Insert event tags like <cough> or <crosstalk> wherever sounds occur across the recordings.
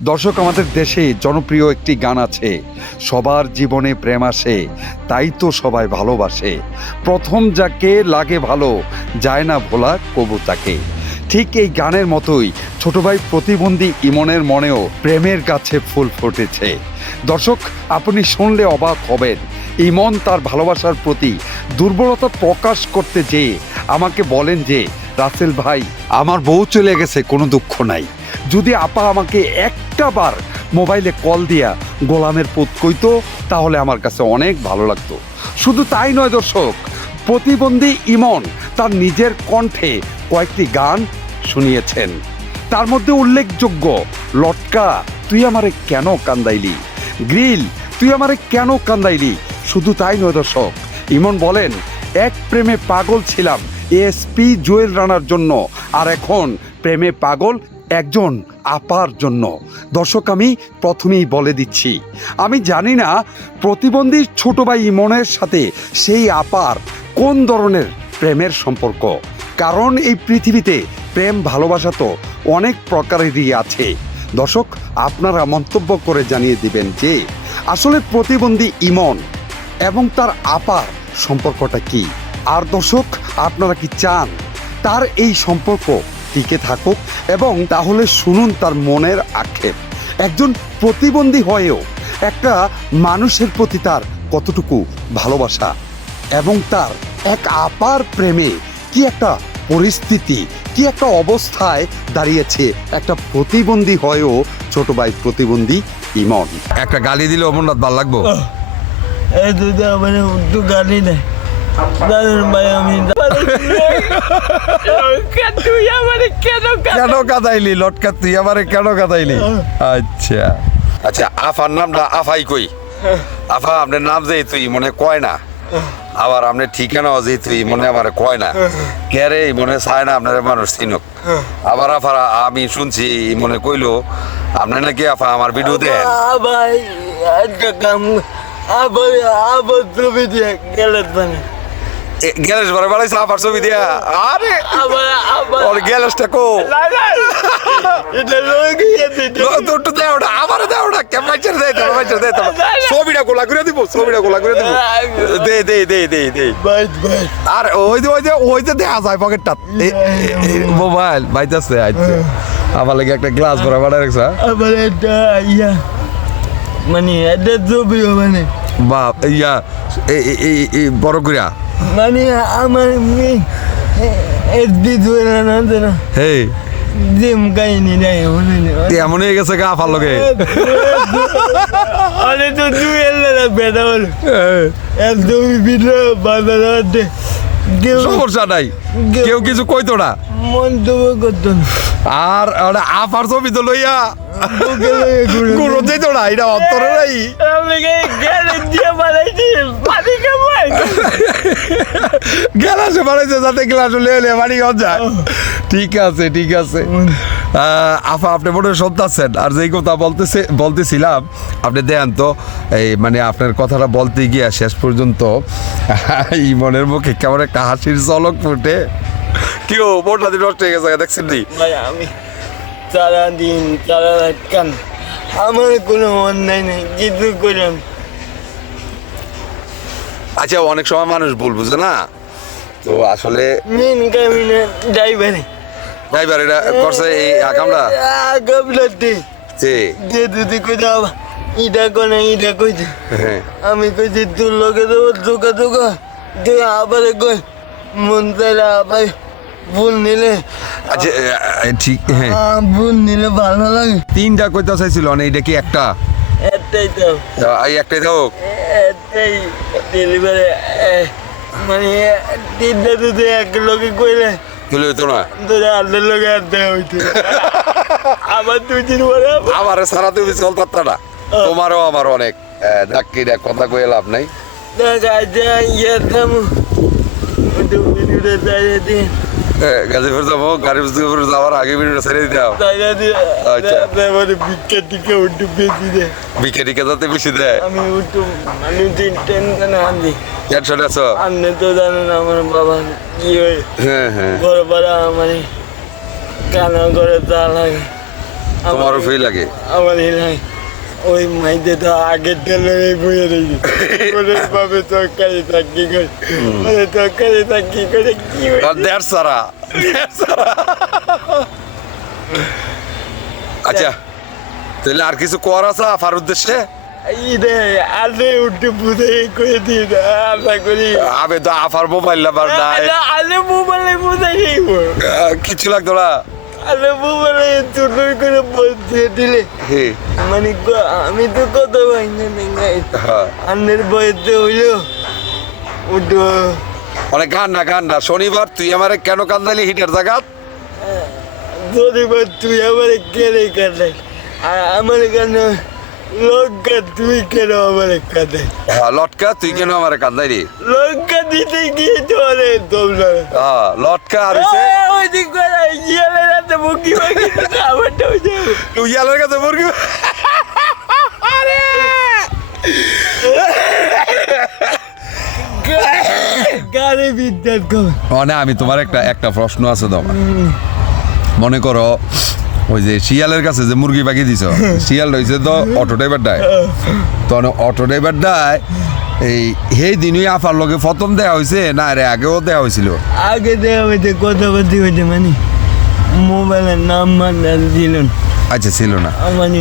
দর্শক, আমাদের দেশে জনপ্রিয় একটি গান আছে, সবার জীবনে প্রেম আসে, তাই তো সবাই ভালোবাসে। প্রথম যাকে লাগে ভালো, যায় না ভোলা কবু তাকে ঠিক এই গানের মতোই ছোট ভাই প্রতিবন্ধী ইমনের মনেও প্রেমের গাছে ফুল ফুটেছে। দর্শক, আপনি শুনলে অবাক হবেন, ইমন তার ভালোবাসার প্রতি দুর্বলতা প্রকাশ করতে যেয়ে আমাকে বলেন যে, রাসেল ভাই, আমার বউ চলে গেছে, কোনো দুঃখ নাই। যদি আপা আমাকে একটা বার মোবাইলে কল দিয়া গোলামের পুত কইতো, তাহলে আমার কাছে অনেক ভালো লাগতো। শুধু তাই নয় দর্শক, প্রতিবন্ধী ইমন তার নিজের কণ্ঠে কয়েকটি গান শুনিয়েছেন। তার মধ্যে উল্লেখযোগ্য, লটকা, তুই আমারে কেন কান্দাইলি? গ্রিল, তুই আমারে কেন কান্দাইলি? শুধু তাই নয় দর্শক, ইমন বলেন, এক প্রেমে পাগল ছিলাম এসপি জুয়েল রানার জন্য, আর এখন প্রেমে পাগল একজন আপার জন্য। দর্শক, আমি প্রথমেই বলে দিচ্ছি, আমি জানি না প্রতিবন্ধী ছোট ভাই ইমনের সাথে সেই আপার কোন ধরনের প্রেমের সম্পর্ক। কারণ এই পৃথিবীতে প্রেম, ভালোবাসা তো অনেক প্রকারেরই আছে। দর্শক, আপনারা মন্তব্য করে জানিয়ে দিবেন যে, আসলে প্রতিবন্ধী ইমন এবং তার আপার সম্পর্কটা কি? আর দর্শক, আপনারা কি চান তার এই সম্পর্ক টিকে থাকুক এবং তাহলে শুনুন তার মনের আক্ষেপ। একজন প্রতিবন্ধী হয়েও একটা মানুষের প্রতি তার কতটুকু ভালোবাসা এবং তার এক আপার প্রেমে কি একটা পরিস্থিতি কি একটা অবস্থায় দাঁড়িয়েছে একটা প্রতিবন্ধী হয়েও ছোট ভাই প্রতিবন্ধী ইমন। একটা গালি দিলে অমরনাথ ভালো লাগবো? এই দুধে আমার গালি নেই। কেন কাদাইলি? লটকা তুই আমারে কেন কাদাইলি? আচ্ছা। আচ্ছা আফার নামটা আফাই কই? আফা আপনার নাম যে তুই মনে কয় না আবার আপনার ঠিকানাও যে তুই মনে আমার কয় না কে রে মনে চায় না আপনার মানুষ চিনুক। আবার আফার আমি শুনছি মনে কইলো আপনার নাকি আফা আমার ভিডিও দেন? আবার আবার আবার ছবি দিয়ে গেলে মানে। গ্যালেস ভরে বেড়াইছে আফার ছবি দিয়া। আরে! আবার আবার। ওর গ্যালেসটা কো। এটা লগিয়ে দিতে। তোর দে ওটা আমার দে ওটা কেমন ছেড়ে দে তোর ছেড়ে দে তোর ছবিটা গোলা করে দিব ছবিটা গোলা করে দিব। দে দে দে দে দে আর ওই যে ওই যে ওই যে দেখা যায় পকেটটা। মোবাইল বাইতেছে আচ্ছা আমার লাগে একটা গ্লাস ভরা বাড়া রাখছ আবার এটা ইয়া মানে এটা ছবি মানে। বাপ ইয়া এই বড় করিয়া মানে আমার মেয়ে এসবি ধরে না না হে জিম কাহিনী নাই এমন হয়ে গেছে গা আরে তো তুই এলে না বেটা বলো একদমই ভিডিও বাজারে সমস্যা নাই। কেউ কিছু কইতো না। মন্তব্য করতো না। আর আফার ছবি তো লইয়া যেত না এটা অন্তরে নাই। বানাইছি? যাতে গ্লাস ঠিক আছে ঠিক আছে। আফা আপনি মনে হয় শুনতেছেন আর যেই কথা বলতেছে বলতেছিলাম আপনি দেন তো এই মানে আপনার কথাটা বলতে গিয়ে শেষ পর্যন্ত এই মনের মুখে কেমন একটা হাসির চলক ফুটে। কেউ মোটা দিন নষ্ট হয়ে গেছে দেখছেন নি? আমি সারাদিন সারা রাত কান? আমার কোনো অন্যায় নেই কিছু করলাম আচ্ছা অনেক সময় মানুষ ভুল বুঝে না। তো আসলে মেন কামিনে ড্রাইভারে ড্রাইভার এটা করছে এই আকামটা আগামলাতে যে যে দিদি কই দাও ইটা কোনে ইটা কইছে। হ্যাঁ। আমি কইছি তোর লগে দেবো ধোকা ধোকা। তুই আবার কই মন চাইলে আবার ভুল নিলে। আচ্ছা ঠিক হ্যাঁ। ভুল নিলে ভালো লাগে। তিনটা কইতে চাইছিল না এটা কি একটা? একটাই তো। এই একটাই হোক। একটাই ডেলিভারি মানে তিনটা দুধে এক লোকে কইলে তুলে হইতো না? আল্লাহর লোকে আনতে হইতো আবার দুই দিন পরে আমার সারা তুমি চলতাম না। তোমারও আমার অনেক ধাক্কি ডাক কথা কয়ে লাভ নাই। দেখ আজ ইয়ে থামু। দিয়ে গাজীপুর যাব গাজীপুর যাওয়ার আগে ভিডিওটা ছেড়ে দিতে হবে। আচ্ছা। তারপরে ভিক্ষা টিকে উঠু বেশি দে। বিকে টিকে যাতে বেশি দেয় আমি উঠু আমি দিন টেনশনে আনছি টেনশন আছো? আপনি তো জানেন আমার বাবা কি হয়। হ্যাঁ হ্যাঁ। ঘর ভাড়া আমার কানা করে তা লাগে। তোমারও ফ্রি লাগে? আমার এলাকায় ওই মাইতে তো আগের বয়ে রয়েছে ওদের ভাবে তরকারি থাকি করে? ওদের তরকারি থাকি করে? কি আর দেড় সারা। দেড় সারা। আচ্ছা তাহলে আর কিছু কর আছে আফার উদ্দেশ্যে? আলে উঠে বুঝে করে দিয়ে আশা করি। আবে তো আফার মোবাইল নাম্বার নাই। আলে আলে মোবাইলে বুঝে কিছু লাগতো না? মোবাইলে করে দিলে। মানে আমি তো কত ভাঙে নেই হ্যাঁ। আন্নের বয়সে হইল। উঠো। অনেক কান্না শনিবার তুই আমারে কেন কান্দালি হিটার জাগাত? শনিবার তুই আমার কেন কান্দালি? আমার কেন লঙ্কা তুই কেন আমার হ্যাঁ, লটকা তুই কেন আমারে কান্দাই রে? লঙ্কা দিতে গিয়ে তো তোমরা হ্যাঁ, লটকা আর ওই দিক করে হয়ে যাবে তুই ইয়ালের কাছে মুরগি গাড়ি বিদ্যাত মানে আমি তোমার একটা একটা প্রশ্ন আছে তোমার মনে করো ওই যে শিয়ালের কাছে যে মুরগি পাখি দিছ <laughs> শিয়াল রয়েছে তো অটো ড্রাইভার ডায় তখন অটো ড্রাইভার ডায় এই সেই দিনই আফার লগে প্রথম দেয়া হয়েছে না রে আগেও দেয়া হয়েছিল আগে দেওয়া হয়েছে কথা বলতে হয়েছে মানে। মোবাইলের নাম্বার দিল না। আচ্ছা ছিল না। মানে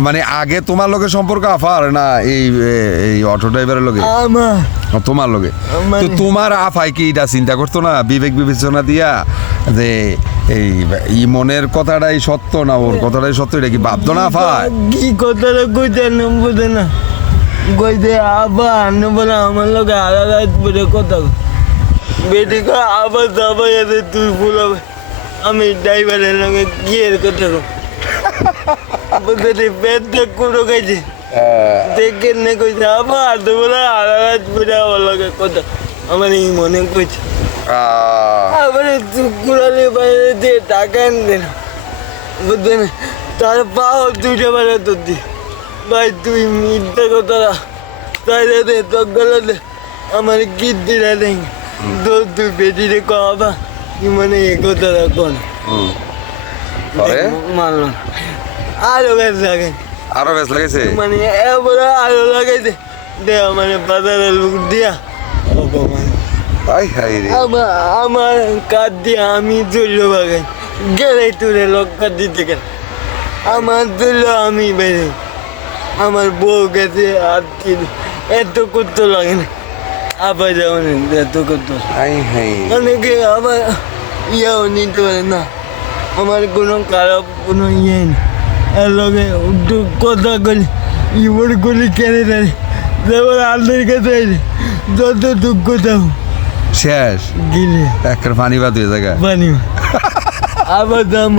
মানে আগে তোমার লোকের সম্পর্ক আফার না এই এই অটো ড্রাইভারের লোকে তোমার লোকে মানে- তো তোমার আফাই কি এটা চিন্তা করতো না? বিবেক বিবেচনা দিয়া যে এই ই মনের কথাটাই সত্য না ওর কথাটাই সত্য? এটা কি ভাবতো না আফা? কি কথাটা কইতে না বুঝে না। কইতে আবার না বলে আমার লোক আলাদা বলে কথা। বেটি কয় আবার আছে তুই বলাবে আমি ড্রাইভারের লগে গিয়ে কথা কর বুঝতে পেটটা কোনো গেছে দেখে নে কইছে আবার তো বলে আলাদা বলে আমার লগে কথা। আমার এই মনে কইছে আবার কুড়ালে বাইরে দিয়ে টাকা এনে না। বুঝলেন তার পাও দুইটা বেলা তোর দি ভাই তুই মিথ্যা কথা তাই দে তোর গলাতে আমার গিদ্দিরা নেই তোর তুই বেটিরে কবা কি মানে এ কথা কোন। হুম। পরে মানল আরও বেশ লাগে। আরও বেশ লাগেছে? মানে এবারে আরও লাগাইছে। দে মানে বাজারে লোক দিয়া। ভগবান আই হাই রে। আমার আমার কাজ দিয়ে আমি তুললো বাগান। গেলে তুলে লক্কা দিতে গেল। আমার তুললো আমি বেরে আমার বউ গেছে আর কি এত করতে লাগে না। আবার যেমন এত করতে হাই অনেকে আবার ইয়েও নিতে পারে না। আমার কোনো খারাপ কোনো ইয়ে নেই। এর লগে কথা করি ইমর করি কেনে দাঁড়ি যেমন আল্লাহর কাছে যত দুঃখ দাও শেষ। গিলে। একটা পানি বাদ হয়ে জায়গা বানি আবার দাম।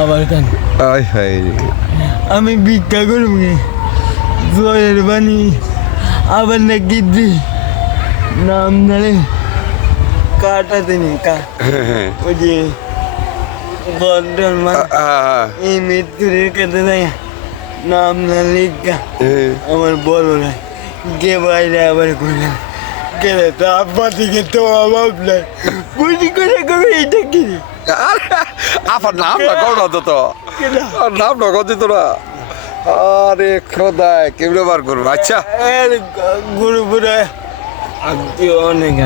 আবার কান? আমি ভিক্ষা করব জয়ের বানি আবার না গিদ্দি নাম নালে কাটাতে নেই কা ওই যে আহ, এই মৃত্যুরের কাছে দেয়। নাম না লিখা। আমার বড় নাই। কে বাইরে আবার করলাম গেলে তো আব্বা থেকে তো অভাব নাই। বুঝি করে কবে এটা কি আরে, আফার নাম না কোন তো তো। নাম না কত তো না। আরে খোদায় কেমনে বার করব? আচ্ছা। গুরু পুরে আত্মীয় অনেক।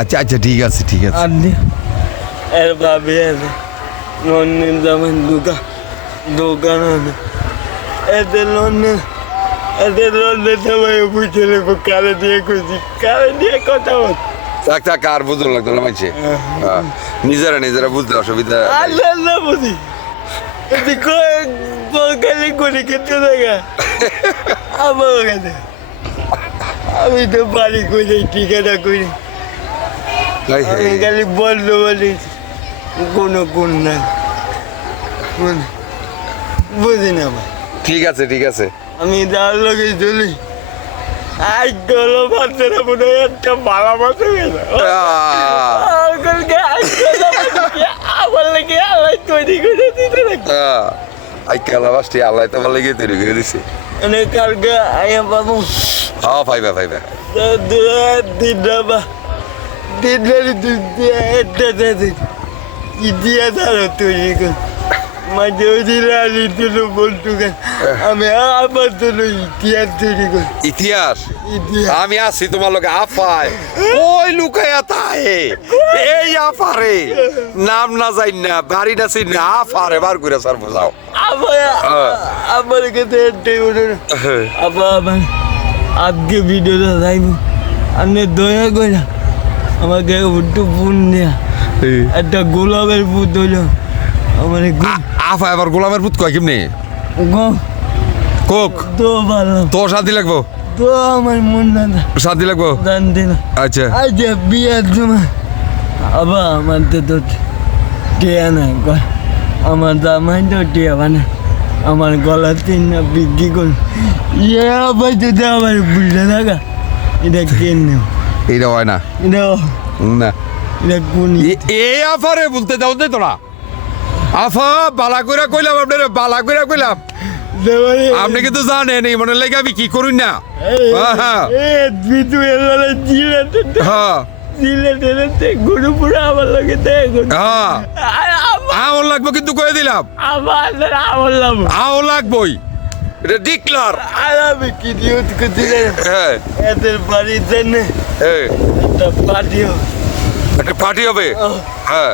আচ্ছা আচ্ছা ঠিক আছে ঠিক আছে। এর ভাবি আছে যেমন দোকান দোকান আছে এদের লন্ডন এদের লন্ডন সবাই বুঝে নেব কারে দিয়ে খুঁজি কারে দিয়ে কথা হচ্ছে থাক থাক আর বুঝুন লাগতো না মানছে নিজেরা নিজেরা বুঝতে অসুবিধা। আল্লাহ আল্লাহ বুঝি এদিকে বলকালি করে খেতে দেখা আমার কাছে আমি তো বাড়ি করে ঠিকানা করে আমি খালি বলল বলি কোনো গুণ নাই বুঝি না ভাই ঠিক আছে ঠিক আছে আমি যার লগে চলি আজ গেলো মনে হয় একটা আমার লাগে আল্লাহ তৈরি করে দিতে আই কেলা বাসটি আল্লাহ তোমার লেগে তৈরি করে দিছে মানে কালকে আয়া বাবু হ্যাঁ পাইবা পাইবা দিনটা বা দিনটা একটা দিন ইতিহাস আরও তৈরি কর মাঝে ওই দিন রানি তুলো বলতো কেন আমি আবার ইতিহাস তৈরি করি ইতিহাস? আমি আছি তোমার লোকে আফায়। ওই লুকায়া তাহে। এই আফারে। নাম না যাই না বাড়ি না চিন না আফারে বার করে সার বোঝাও হ্যাঁ। আমার কাছে একটাই ওটা আবার আবার আজকে ভিডিওটা যাইব আপনি দয়া করে আমাকে একটু ফোন দেয়া। একটা গোলাপের ফুল হইল। আমার আফা এবার গোলামের পুত কয় কেমনি? কোক তো ভালো। তো শান্তি লাগবো? তো আমার মন না শান্তি লাগবো? জানতে না। আচ্ছা। আজ বিয়ার সময় আবার আমার তো তো টিয়া নাই আমার দামাই তো টিয়া বানা। আমার গলা তিন না বিক্রি করুন। ইয়ে আবার যদি আমার বুঝে থাকা এটা কেন এইটা হয় না। এটা না। এটা এই আফারে বলতে দাও দে তোরা। আফা বালা করে কইলাম আপনার বালা করে কইলাম। আপনি কিন্তু জানেন এই মনে লাগে আমি কি করুন না? হ্যাঁ হ্যাঁ। হ্যাঁ। লাগবো কিন্তু কয়ে দিলাম। লাগবই। এটা ডিক্লার। আমি কি এদের বাড়িতে একটা একটা পার্টি হবে। হ্যাঁ।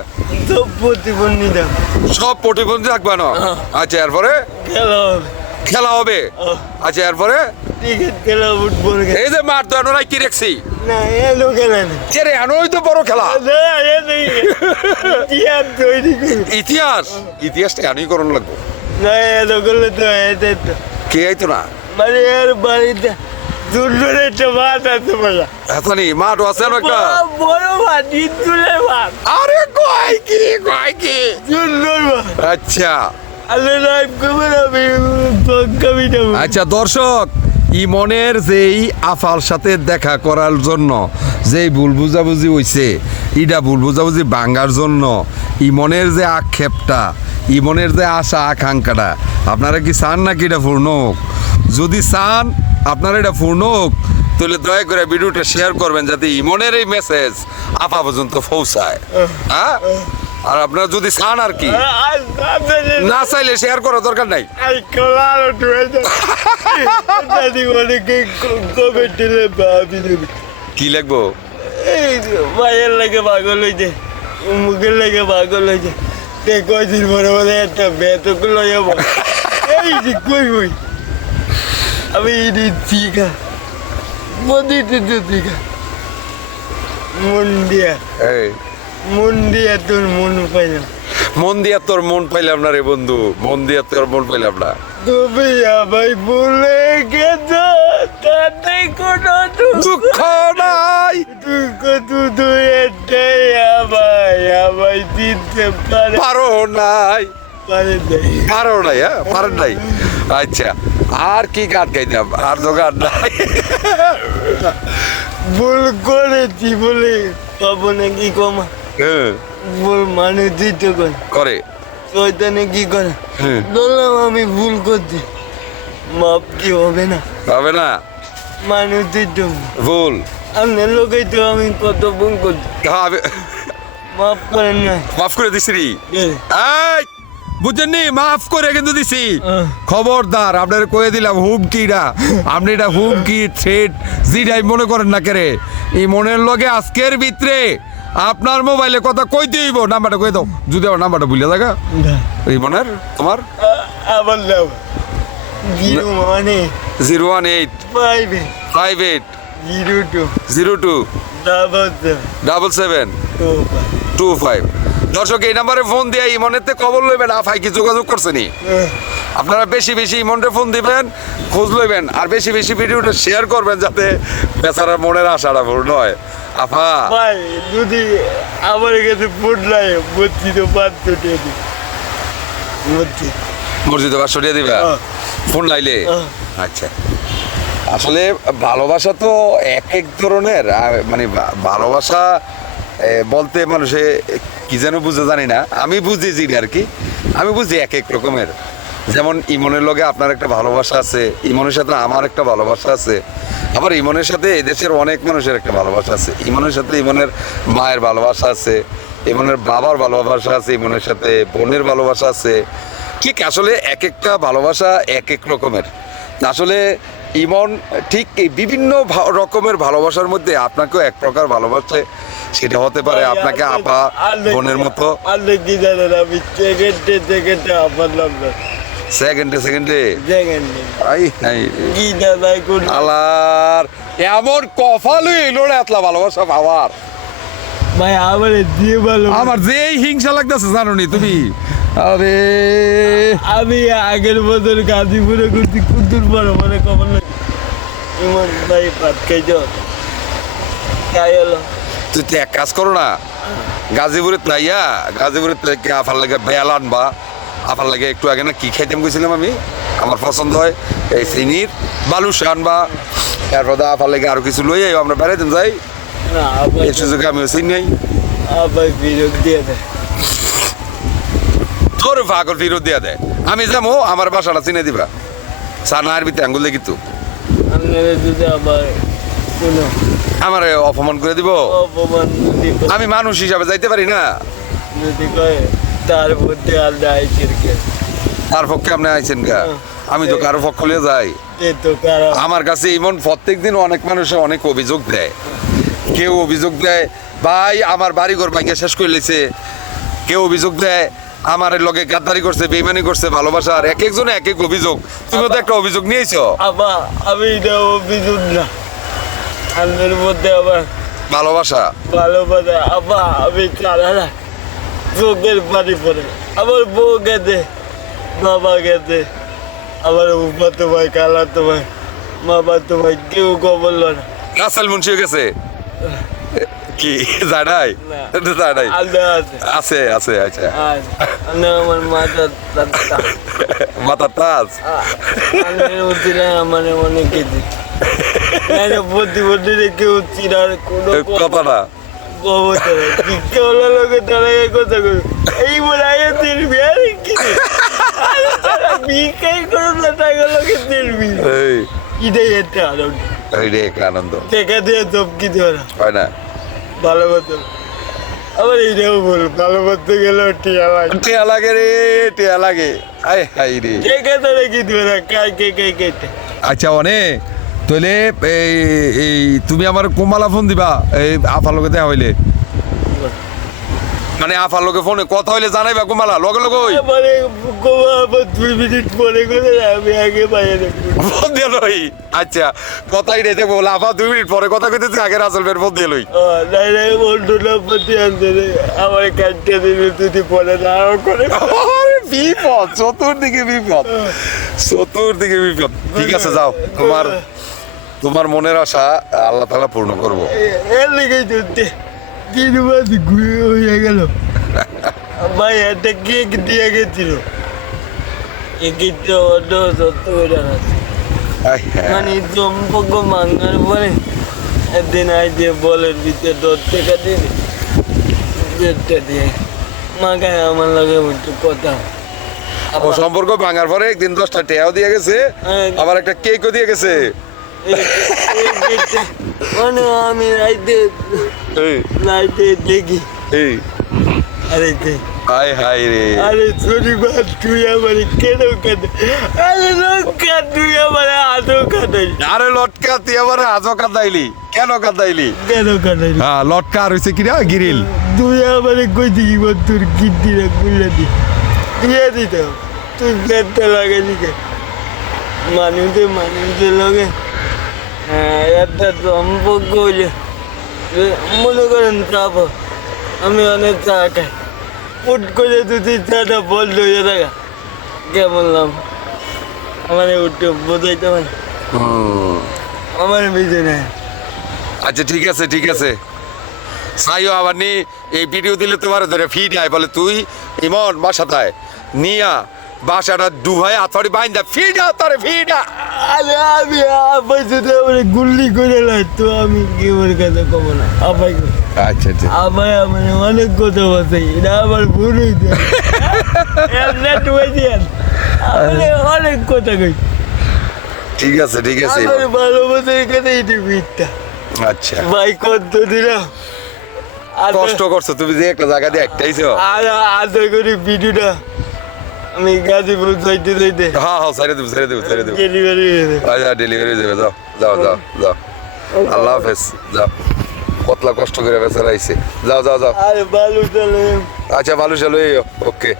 তো প্রতিবন্ধীরা সব প্রতিবন্ধী থাকবে না? আচ্ছা এরপরে? খেলা হবে। আচ্ছা এরপরে? ক্রিকেট খেলা ফুটবল খেলা। এই যে মার তো এনারাই কি রেখছি তো বড় খেলা। ইতিহাস ইতিহাস? ইতিহাসটা এনই করণ লাগবো। কে আইতো না? মানে এর বাড়িতে মাঠ আছে মাঠ আছে না একটা। বড় ইন্দুরের মাঠ আরে কয় কি কয় কি? মাঠ আচ্ছা। আচ্ছা দর্শক ইমনের যেই আফার সাথে দেখা করার জন্য যেই ভুল বুঝাবুঝি হইছে ইটা ভুল বুঝাবুঝি ভাঙ্গার জন্য ইমনের যে আক্ষেপটা ইমনের যে আশা আকাঙ্ক্ষাটা আপনারা কি চান নাকি এটা পূর্ণ যদি চান আপনারা এটা পূর্ণ হোক তাহলে দয়া করে ভিডিওটা শেয়ার করবেন যাতে ইমনের এই মেসেজ আপা পর্যন্ত পৌঁছায়। হ্যাঁ? আর আপনারা যদি চান আর কি। না চাইলে শেয়ার করার দরকার নাই। কি লাগবো? এই মায়ের লাগে পাগল হয়েছে মুখের লাগে পাগল হয়েছে কয়দিন পরে একটা বেতক লয়ে এই কই কই আমি ইডি চিকা মন্দিরতে তো চিকা মন দিয়া এই। মন তোর মন পাইলাম। মন দিয়া তোর মন পাইলাম না রে বন্ধু। মন দিয়া তোর মন পাইলাম না। তুমি আমায় বলে গেছ তাতে কোনো দুঃখ নাই। দুঃখ শুধু এটাই আমায় আমায় দিতে পারে পারো নাই। পারে নাই। পারো নাই হ্যাঁ পারো নাই। আচ্ছা আর কি গান গাইতাম আর তো গান নাই। ভুল করেছি বলে পাবো নাকি কমা হ্যাঁ, ভুল মানুষ দিতে করে করে। শয়তানে কি করে? হ্যাঁ। বললাম আমি ভুল করছি। মাপ কি হবে না? হবে না। মানুষ দিতে ভুল। আপনার লোকেই তো আমি কত ভুল করছি। মাফ করেন না। মাফ করে দিছি রে। এই বুঝছেননি মাফ করে কিন্তু দিছি। খবরদার আপনার কয়ে দিলাম হুমকিটা আপনি এটা হুমকি থ্রেট যেটাই মনে করেন না কেরে। এই মনের লগে আজকের ভিতরে আপনার মোবাইলে কথা কই দিব নাম্বারটা কই দাও। যদি আমার নাম্বারটা ভুলে থাকা। এই মনের তোমার? আবার নাও। জিরো মানে zero one eight. Five eight. Five eight. Zero two. Zero two. Double seven. Double seven. Two two five. দর্শক এই নাম্বারে ফোন দিয়ে ইমনেতে খবর লইবেন। আফাই কি যোগাযোগ করছেনি আপনারা বেশি বেশি ইমনরে ফোন দিবেন খোঁজ লইবেন আর বেশি বেশি ভিডিওটা শেয়ার করবেন যাতে বেচারার মনের আশাটা পূর্ণ হয়। আফা। ভাই যদি আমার কাছে ফুট নাই তো পাঁচশো টাকা দিই। বলছি মসজিদে বা সরিয়ে দিবা? হ্যাঁ। ফোন লাইলে হ্যাঁ। আচ্ছা। আসলে ভালোবাসা তো এক এক ধরনের মানে ভালোবাসা বলতে মানুষে কি যেন বুঝে জানি না। আমি বুঝি জি আর কি। আমি বুঝি এক এক রকমের। যেমন ইমনের লগে আপনার একটা ভালোবাসা আছে, ইমনের সাথে আমার একটা ভালোবাসা আছে। আবার ইমনের সাথে এদেশের অনেক মানুষের একটা ভালোবাসা আছে। ইমনের সাথে ইমনের মায়ের ভালোবাসা আছে, ইমনের বাবার ভালোবাসা আছে, ইমনের সাথে বোনের ভালোবাসা আছে। ঠিক আসলে এক একটা ভালোবাসা এক এক রকমের। আসলে ইমন ঠিক এই বিভিন্ন রকমের ভালোবাসার মধ্যে আপনাকেও এক প্রকার ভালোবাসে। সেটা হতে পারে আপনাকে আপা বোনের মতো। সেকেন্ডে সেকেন্ডে আলার এমন কফালই এলো রে এতলা ভালোবাসা বাবার ভাই আমার দিয়ে ভালো আমার যেই হিংসা লাগতেছে জানো নি তুমি? আরে আমি আগের বছর গাজীপুরে ঘুরছি কুদ্দুর বড় মানে কমন ইমন ভাই ভাত খাইছ? খাই হলো। তুই তো এক কাজ করো না গাজীপুরে তাইয়া গাজীপুরে আফার লাগে বেল আনবা। আফার লাগে একটু আগে না কি খাইতাম গেছিলাম আমি? আমার পছন্দ হয় এই চিনির বালুস আনবা। তারপর দা আফার লাগে আরও কিছু লই আইও আমরা বেড়াইতে যাই। না এই সুযোগে আমি চিনি নাই আবার তোর পাগল ফিরত দিয়া দেয় আমি যাব আমার বাসাটা চিনে দিবা সানার ভিতরে আঙ্গুল দেখি তো আপনারা যদি আবার কোনো আমার অপমান করে দিব আমি মানুষ হিসাবে যাইতে পারি না। তার মধ্যে আলাদা আইসের তার পক্ষে আপনি আইছেন গা? আমি তো কারও পক্ষ যাই। আমার কাছে ইমন প্রত্যেক দিন অনেক মানুষে অনেক অভিযোগ দেয়। কেউ অভিযোগ দেয় ভাই আমার বাড়ি ঘর ভাঙ্গে শেষ করে লেছে। কেউ অভিযোগ দেয় আমার লগে গাদ্দারি করছে বেইমানি করছে ভালোবাসা আর এক একজনে এক এক অভিযোগ। তুমি তো একটা অভিযোগ নিয়েছো। আবার আমি এটা অভিযোগ না। আপনার মধ্যে আবার ভালোবাসা। ভালোবাসা। আবার আমি কারা না চোখের পানি পড়ে। আমার বউ গেছে বাবা গেছে আমার উপা তো ভাই কালা তো ভাই। বাবা তো ভাই কেউ খবর লো না। রাসেল মুন্সি গেছে। কি? জানাই। জানাই আছে। আছে আচ্ছা আমার মাথা তাজ? আমার অনেক কিছু প্রতি বছরে কেউ চিরার কোনো কথা না। এই বলে কি? করো টাকা লোকে এটাই একটা আনন্দ। আনন্দ। টাকা দিয়ে হয় না। হয় না? ভালো মতো আবার এইটাও বল ভালো করতে গেলেও টিয়া লাগে। টিয়া লাগে রে টিয়া লাগে। আয় হাই রে। টাকা তারা কি দিবে না কাই কে কে কে আচ্ছা অনেক। তাহলে এই তুমি আমার কোমালা ফোন দিবা এই আফার লোকে দেখা হইলে। মানে আফার লোকে ফোনে কথা হইলে জানাইবা কোমালা লগে লগে ওই। মানে দুই মিনিট পরে করে আমি আগে বাইরে ফোন দিয়ে লই। আচ্ছা কথাই রে দেখব আফা দুই মিনিট পরে কথা কইতেছি আগে রাসেল বের ফোন দিয়ে লই। নাই নাই বন্ধু না প্রতি আনতে আমার কাটতে দিলে যদি পরে না করে। আরে বিপদ চতুর্দিকে বিপদ। চতুর্দিকে বিপদ। ঠিক আছে যাও। তোমার তোমার মনের আশা আল্লাহ তাআলা পূর্ণ করব। এর লেগে চলতে তিন মাস ঘুরে হয়ে গেল। ভাই একটা কেক দিয়ে গেছিল? এই কেকটা অন্য সত্য করে আছে। মানে সম্পর্ক মাঙ্গার পরে একদিন আইতে বলের ভিতরে দশ টাকা দিয়ে দেড়টা দিয়ে। মাখায় আমার লাগে একটু কথা ও সম্পর্ক ভাঙার পরে একদিন দশটা টেয়াও দিয়ে গেছে হ্যাঁ। আবার একটা কেকও দিয়ে গেছে। মানে আমি রাইতে রাইতে দেখি। এই। আরে দেখ হাই হাই রে। আরে শনিবার তুই আমার কেন কেন আরে লঙ্কা তুই আমার আদৌ কাটাই আরে লটকা তুই আবার আজও কাদাইলি। কেন কাদাইলি? কেন কাটাই হ্যাঁ লটকা আর হইছে কিরা গিরিল। তুই আমার কই দিবি তোর কিডনিটা খুলে দি। দিয়ে দিত তুই পেটটা লাগালি কে? মানুষে মানুষের লগে একটা সম্পর্ক হইলে। এ, মনে করেন চাপ আমি অনেক চা খাই ফুট করে যদি চাটা বন্ধ হয়ে থাকা কেমন লাভ আমার উঠে বোঝাইতে পারে আমার বেঁচে নেয় আচ্ছা ঠিক আছে ঠিক আছে। সাইও আবার নি এই ভিডিও দিলে তোমার ধরে ফিট আয় বলে তুই ইমন বাসাতায় নিয়া বাসাটা ডুবাই আতড়ি বাইন্দা ফিট আতড়ে ফিট আরে আমি আব্বাই যদি আমার গুল্লি করে লাই তো আমি কি ওর কাছে কব না? আব্বাই আচ্ছা আচ্ছা। আব্বাই আমার অনেক কথা বলছে এটা আমার ভুল হইতে এমনি টুয়ে দিয়েন আমি অনেক কথা কই ঠিক আছে ঠিক আছে। আমার ভালোবাসা এখানে এটি মিথ্যা। আচ্ছা। ভাই কত দিলাম কষ্ট করছ তুমি যে একটা জায়গা দিয়ে একটাইছো আর আশা করি ভিডিওটা আমি গাজীপুর যাইতে যাইতে হ্যাঁ হ্যাঁ ছেড়ে দেবো ছেড়ে দেবো ছেড়ে দেবো। ডেলিভারি আচ্ছা ডেলিভারি যাবে যাও যাও যাও যাও। আল্লাহ হাফেজ যাও। কতলা কষ্ট করে বেচারা আইছে। যাও যাও যাও। আচ্ছা ভালো চলো ওকে